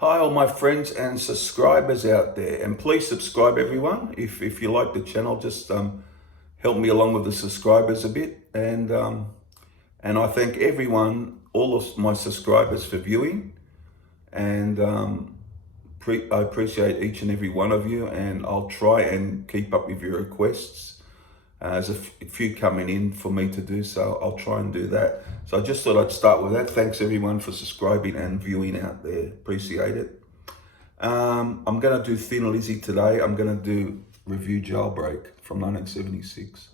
Hi all my friends and subscribers out there, and please subscribe everyone. If you like the channel, just help me along with the subscribers a bit, and I thank everyone, all of my subscribers for viewing, and I appreciate each and every one of you, and I'll try and keep up with your requests. There's a few coming in for me to do, so I'll try and do that. So I just thought I'd start with that. Thanks everyone for subscribing and viewing out there. Appreciate it. I'm going to do Thin Lizzy today. I'm going to do review Jailbreak from 1976.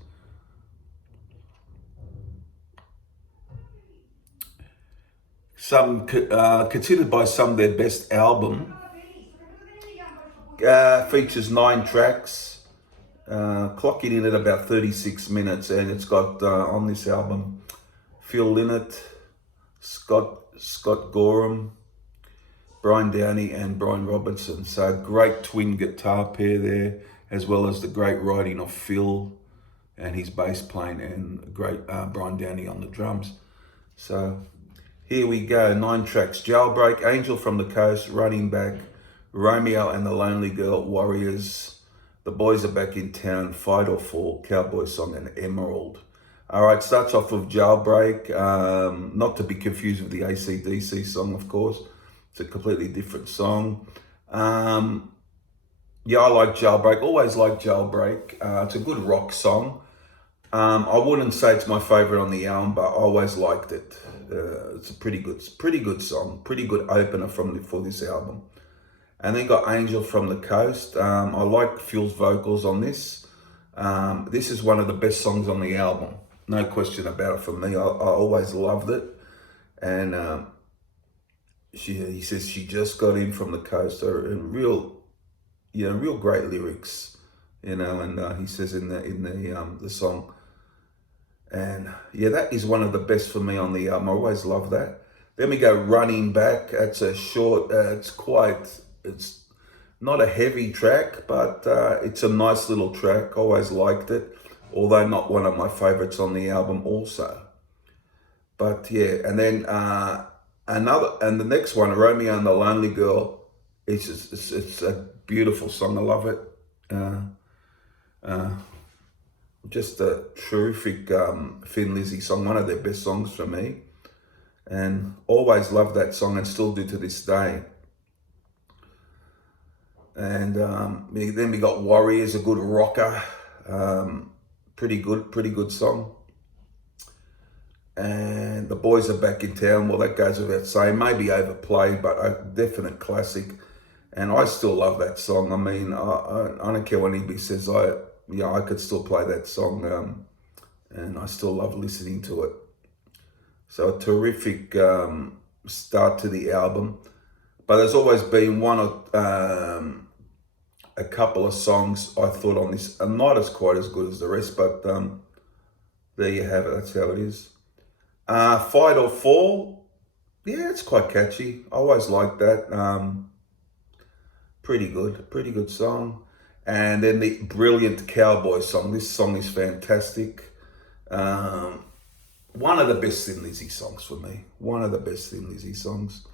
Considered by some their best album. Features 9 tracks. Clocking in at about 36 minutes, and it's got on this album Phil Lynott, Scott Gorham, Brian Downey and Brian Robinson. So great twin guitar pair there, as well as the great writing of Phil and his bass playing, and great Brian Downey on the drums. So here we go, 9 tracks. Jailbreak, Angel from the Coast, Running Back, Romeo and the Lonely Girl, Warriors, The Boys Are Back in Town, Fight or Fall, Cowboy Song, and Emerald. All right, starts off with Jailbreak, not to be confused with the AC/DC song, of course. It's a completely different song. Yeah, I like Jailbreak, always like Jailbreak. It's a good rock song. I wouldn't say it's my favorite on the album, but I always liked it. It's a pretty good song, pretty good opener for this album. And then got Angel from the Coast. I like Phil's vocals on this. This is one of the best songs on the album. No question about it for me. I always loved it. And he says she just got in from the coast. Real great lyrics, and he says in the song. And yeah, that is one of the best for me on the album. I always love that. Then we go Running Back. It's a short, it's not a heavy track, but it's a nice little track. Always liked it, although not one of my favorites on the album also. But yeah, and then the next one, Romeo and the Lonely Girl, it's a beautiful song. I love it. Just a terrific Thin Lizzy song, one of their best songs for me. And always loved that song and still do to this day. And then we got Warriors, a good rocker. Pretty good song. And The Boys Are Back in Town. Well, that goes without saying. Maybe overplayed, but a definite classic. And I still love that song. I mean, I don't care what anybody says. I could still play that song, and I still love listening to it. So a terrific start to the album. But there's always been a couple of songs I thought on this are not quite as good as the rest, but there you have it. That's how it is. Fight or Fall, yeah, it's quite catchy. I always liked that. Pretty good song. And then the brilliant Cowboy Song. This song is fantastic. One of the best Thin Lizzy songs for me. One of the best Thin Lizzy songs.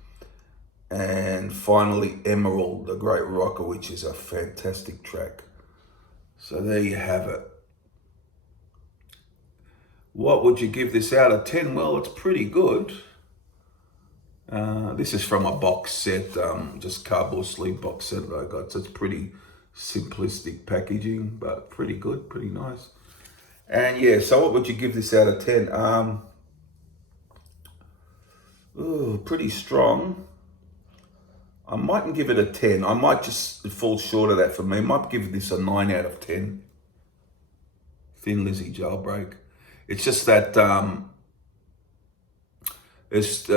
And finally, Emerald, the great rocker, which is a fantastic track. So there you have it. What would you give this out of 10? Well, it's pretty good. This is from a box set, just cardboard sleeve box set that I got. So it's pretty simplistic packaging, but pretty good, pretty nice. And yeah, so what would you give this out of 10? Pretty strong. I mightn't give it a 10. I might just fall short of that for me. I might give this a 9 out of 10. Thin Lizzy Jailbreak. It's just that there's 2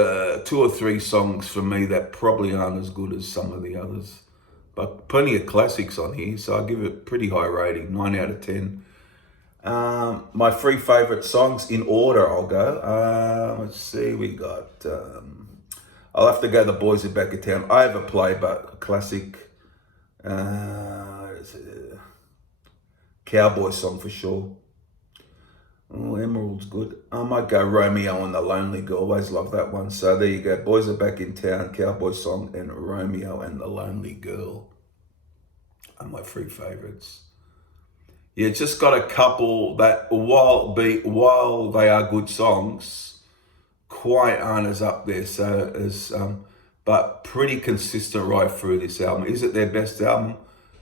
or 3 songs for me that probably aren't as good as some of the others. But plenty of classics on here, so I'll give it a pretty high rating, 9 out of 10. My 3 favourite songs in order, I'll go. Let's see, we got... I'll have to go The Boys Are Back in Town. Overplay, but a classic. Cowboy Song for sure. Oh, Emerald's good. I might go Romeo and the Lonely Girl. Always love that one. So there you go. Boys Are Back in Town, Cowboy Song, and Romeo and the Lonely Girl are my three favourites. Yeah, just got a couple that while they are good songs, quite aren't as up there. So as but pretty consistent right through this album. Is it their best album?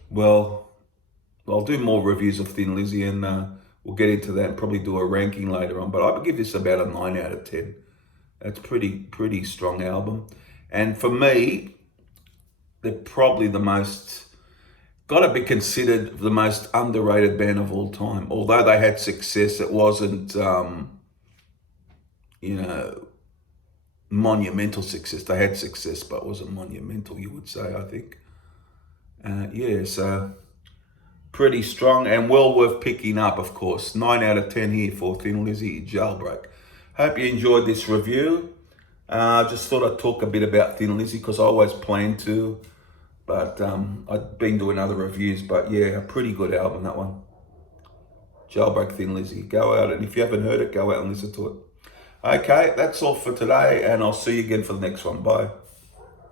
Well, I'll do more reviews of Thin Lizzy, and we'll get into that and probably do a ranking later on. But I would give this about a 9 out of 10. That's pretty strong album. And for me, they're probably the most, got to be considered the most underrated band of all time. Although they had success, it wasn't, you know, monumental success. They had success, but it wasn't monumental, you would say, I think. Yeah, so pretty strong and well worth picking up, of course. 9 out of 10 here for Thin Lizzy, Jailbreak. Hope you enjoyed this review. Just thought I'd talk a bit about Thin Lizzy because I always planned to, but I've been doing other reviews. But yeah, a pretty good album, that one. Jailbreak, Thin Lizzy. Go out, and if you haven't heard it, go out and listen to it. Okay, that's all for today, and I'll see you again for the next one. Bye.